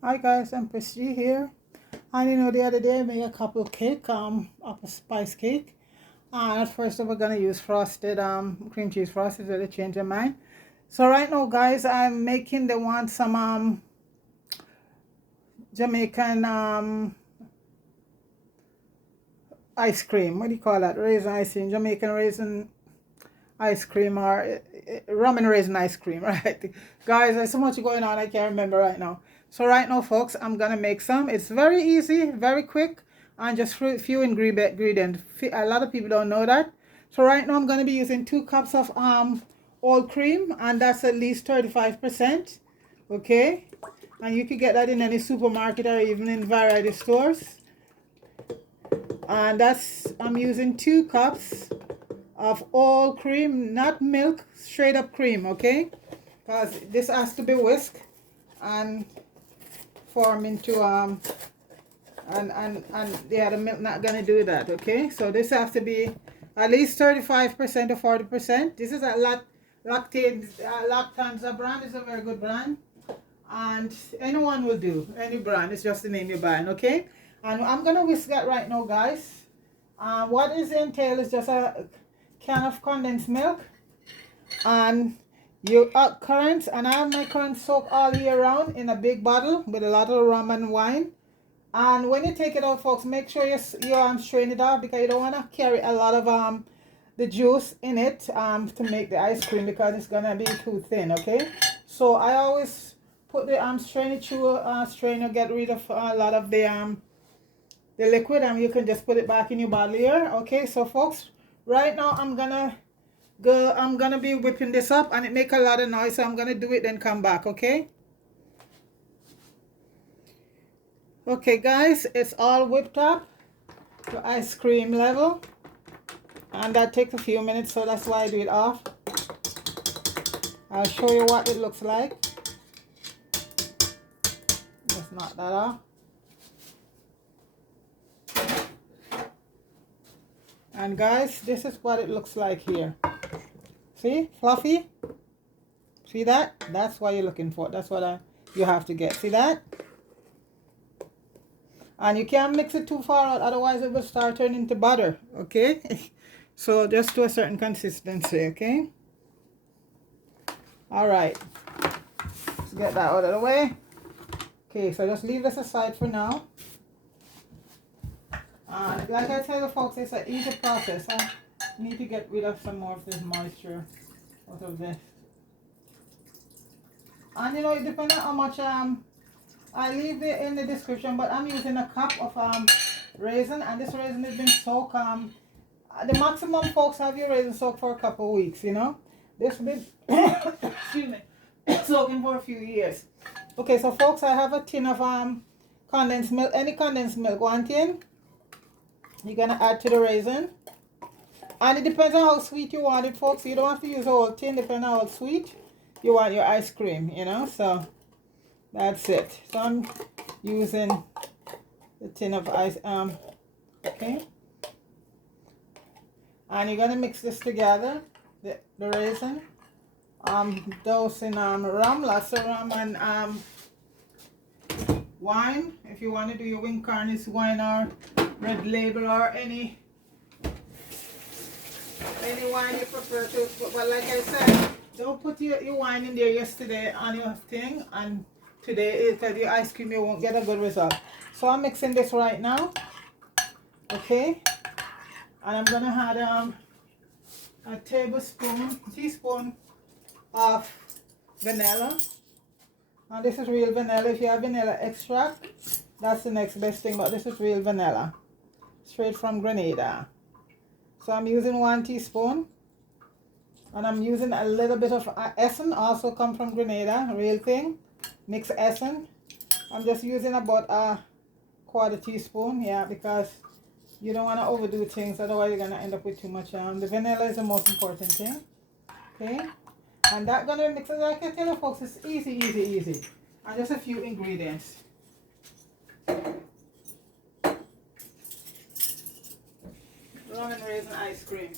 Hi guys, I'm Prestige here. And the other day I made a couple cake, apple spice cake. And at first I was gonna use frosted cream cheese frosted, but I changed my mind. So right now guys, I'm making the one some Jamaican ice cream. What do you call that? Raisin ice cream, Jamaican raisin ice cream, or rum and raisin ice cream, right? Guys, there's so much going on I can't remember right now. So right now folks, I'm gonna make some. It's very easy, very quick, and just a few ingredients. A lot of people don't know that. So right now I'm gonna be using 2 cups of all cream, and that's at least 35%. Okay, and you can get that in any supermarket or even in variety stores. And that's, I'm using 2 cups of all cream, not milk, straight up cream, okay? Because this has to be whisked and form into and yeah, the milk not gonna do that, okay? So this has to be at least 35% or 40%. This is a Lactanza brand. It's a very good brand, and anyone will do, any brand. It's just the name you're buying, okay? And I'm gonna whisk that right now, guys. What is entailed is just a can of condensed milk, and you currants, and I have my currants soaked all year round in a big bottle with a lot of rum and wine. And when you take it out, folks, make sure you strain it out, because you don't want to carry a lot of the juice in it to make the ice cream, because it's gonna be too thin, okay? So I always put the strain it through strainer, get rid of a lot of the liquid, and you can just put it back in your bottle here, okay? So folks, right now I'm gonna be whipping this up, and it make a lot of noise, so I'm gonna do it then come back, okay? Okay guys, it's all whipped up to ice cream level, and that takes a few minutes, so that's why I do it off. I'll show you what it looks like. Just knock that off. And guys, this is what it looks like here. See, fluffy? See that? That's what you're looking for. That's what you have to get. See that? And you can't mix it too far out, otherwise it will start turning into butter, okay? So just to a certain consistency, okay? All right, let's get that out of the way. Okay, so just leave this aside for now. Like I tell you folks, it's an easy process. I need to get rid of some more of this moisture out of this. And it depends on how much I leave it in the description, but I'm using a cup of raisin, and this raisin has been soaked. The maximum folks have your raisin soaked for a couple of weeks, This has been excuse me, soaking for a few years. Okay, so folks, I have a tin of condensed milk, any condensed milk, 1 tin. You're gonna add to the raisin. And it depends on how sweet you want it, folks. You don't have to use a whole tin, depending on how sweet you want your ice cream, so that's it. So I'm using the tin of ice, okay. And you're gonna mix this together, the raisin, dose in rum, lots of rum, and wine. If you want to do your wing Carnis wine or Red Label or any wine you prefer to, but like I said, don't put your wine in there yesterday on your thing, and today because your ice cream, you won't get a good result. So I'm mixing this right now, okay, and I'm gonna add a teaspoon of vanilla, and this is real vanilla. If you have vanilla extract, that's the next best thing, but this is real vanilla, straight from Grenada. So I'm using 1 teaspoon, and I'm using a little bit of essence, also come from Grenada, real thing, mixed essence. I'm just using about a 1/4 teaspoon, yeah, because you don't want to overdo things, otherwise you're going to end up with too much. The vanilla is the most important thing, okay? And that's going to mix it, like I tell you folks, it's easy, easy, easy. And just a few ingredients. Rum and raisin ice cream.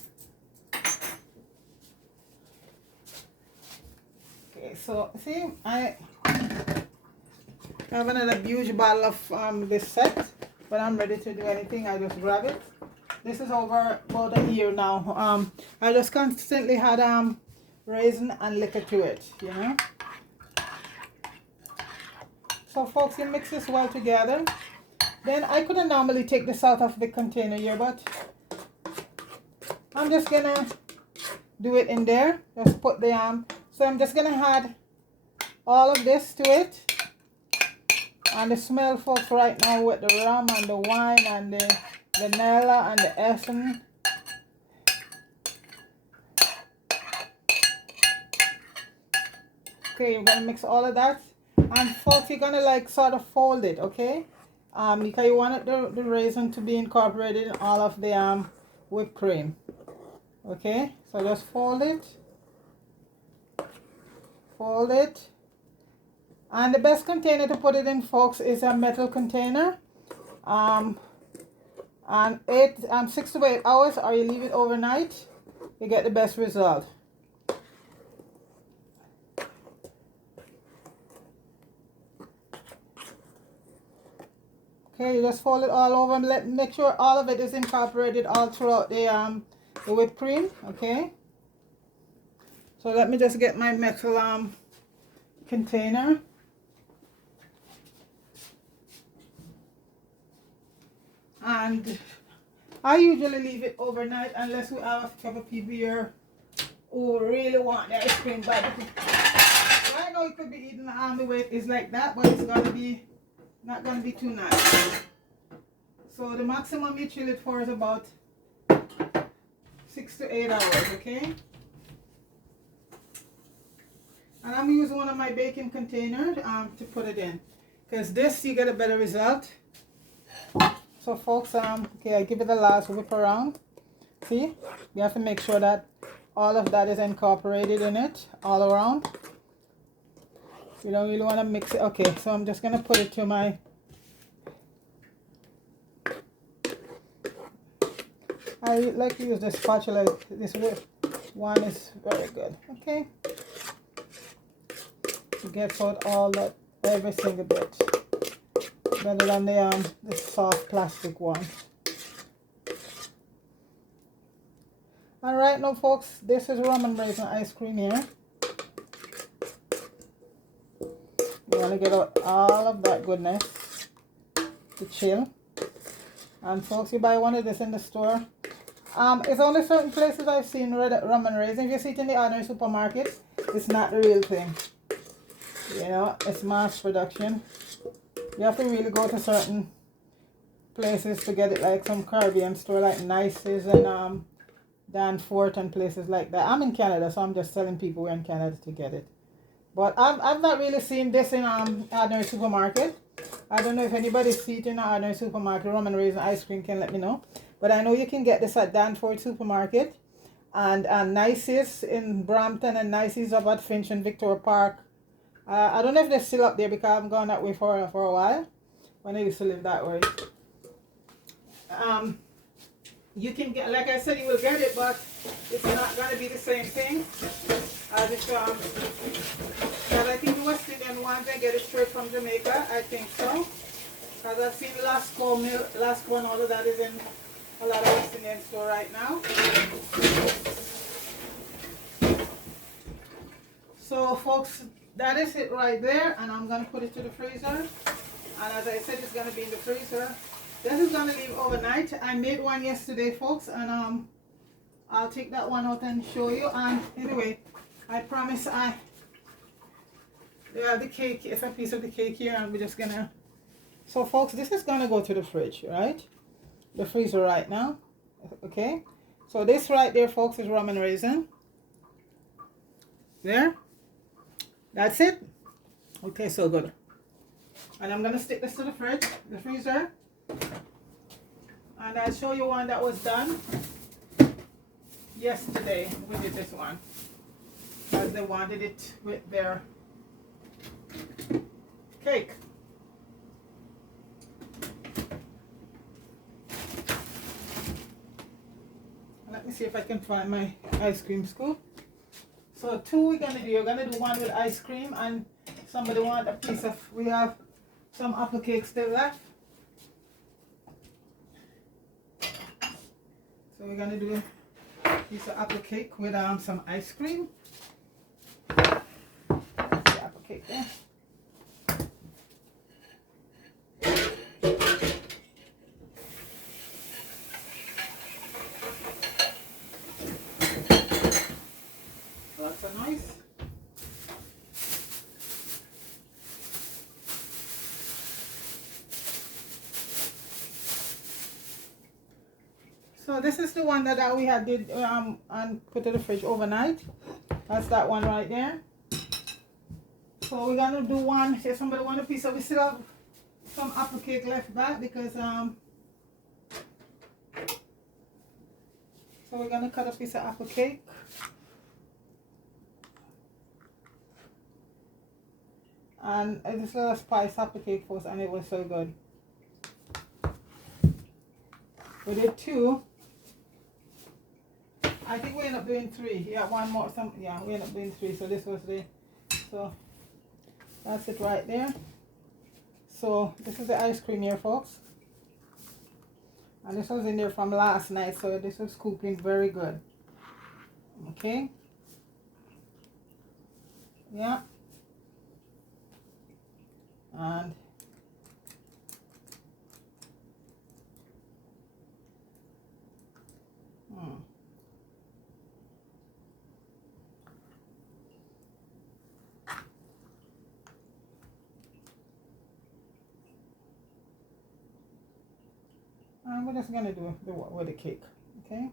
Okay, so see, I have another huge bottle of this set. When I'm ready to do anything, I just grab it. This is over about a year now. I just constantly had raisin and liquor to it, you know. So folks, you mix this well together. Then I could normally take this out of the container here, but I'm just gonna do it in there. Just put the so I'm just gonna add all of this to it. And the smell, folks, right now with the rum and the wine and the vanilla and the essence. Okay, you're gonna mix all of that. And folks, you're gonna like sort of fold it, okay? Because you want the raisin to be incorporated in all of the whipped cream. Okay, so just fold it. Fold it. And the best container to put it in, folks, is a metal container. And 6 to 8 hours, or you leave it overnight, you get the best result. Okay, you just fold it all over and make sure all of it is incorporated all throughout the whipped cream. Okay. So let me just get my metal container. And I usually leave it overnight unless we have a couple people here who really want the ice cream bad. Right now it could be eaten the way it is like that, but it's gonna be not gonna be too nice. So the maximum you chill it for is about 6 to 8 hours, okay? And I'm using one of my baking containers to put it in, because this you get a better result. So folks, okay, I give it a last whip around. See, you have to make sure that all of that is incorporated in it all around. You don't really want to mix it. Okay, so I'm just gonna put it to my I like to use the spatula. This one is very good. Okay, it gets out all that, every single bit, better than the soft plastic one. All right, now folks, this is rum and raisin ice cream here. You want to get out all of that goodness to chill. And folks, you buy one of this in the store. It's only certain places I've seen rum and raisin. If you see it in the ordinary supermarkets, it's not the real thing. You know, it's mass production. You have to really go to certain places to get it, like some Caribbean store like Nice's and Danforth and places like that. I'm in Canada, so I'm just telling people we're in Canada to get it. But I've not really seen this in ordinary supermarket. I don't know if anybody sees it in an ordinary supermarket. Rum and raisin ice cream, can let me know. But I know you can get this at Danforth supermarket and Nice's in Brampton and Nice's up at Finch and Victoria Park. I don't know if they're still up there because I haven't gone that way for a while when I used to live that way. You can get, like I said, you will get it, but it's not going to be the same thing as it, but I think the West Indian ones, I get it straight from Jamaica, I think so. Because I've seen the last one, all of that is in a lot of West Indian store right now. So folks, that is it right there, and I'm going to put it to the freezer. And as I said, it's going to be in the freezer. This is going to leave overnight. I made one yesterday, folks, and I'll take that one out and show you. And anyway, I promise they have the cake. It's a piece of the cake here, and we're just going to... So folks, this is going to go to the fridge, right? The freezer right now. Okay? So this right there, folks, is rum and raisin. There. That's it. Okay, so good. And I'm going to stick this to the fridge, the freezer. And I'll show you one that was done yesterday. We did this one because they wanted it with their cake. Let me see if I can find my ice cream scoop. So two we're going to do. You're going to do one with ice cream, and somebody want a piece of, we have some apple cake still left. So we're gonna do a piece of apple cake with some ice cream. That's the apple cake there. Lots of noise. So this is the one that we had did and put in the fridge overnight. That's that one right there. So we're gonna do one. If somebody want a piece of, we still have some apple cake left back because so we're gonna cut a piece of apple cake. And this little spice apple cake for us, and it was so good. We did 2. I think we ended up doing 3. Yeah, one more. Yeah, we ended up doing 3. So this was the. So that's it right there. So this is the ice cream here, folks. And this was in there from last night, so this was cooking very good. Okay. Yeah. And we're just gonna do with the cake, okay?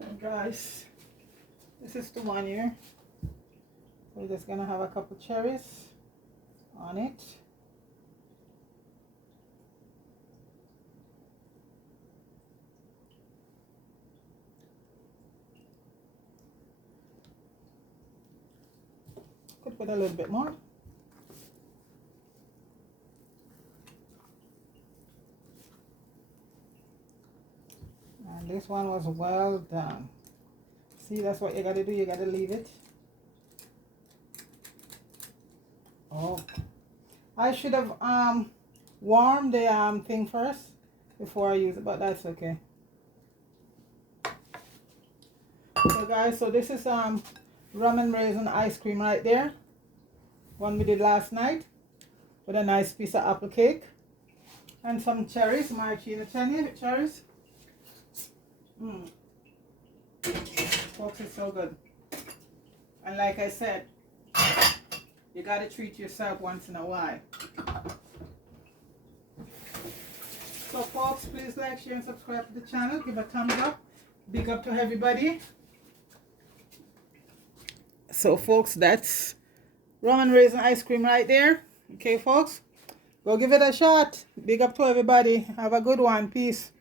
And guys, this is the one here. We're just gonna have a couple cherries on it. Could put a little bit more. And this one was well done. See, that's what you gotta do. You gotta leave it. Oh, I should have warmed the thing first before I use it, but that's okay. So guys, so this is rum and raisin ice cream right there, one we did last night, with a nice piece of apple cake and some cherries, maraschino cherries. Folks, it's so good. And like I said, you gotta treat yourself once in a while. So folks, please like, share and subscribe to the channel. Give a thumbs up. Big up to everybody. So folks, that's rum and raisin ice cream right there. Okay folks, go give it a shot. Big up to everybody. Have a good one. Peace.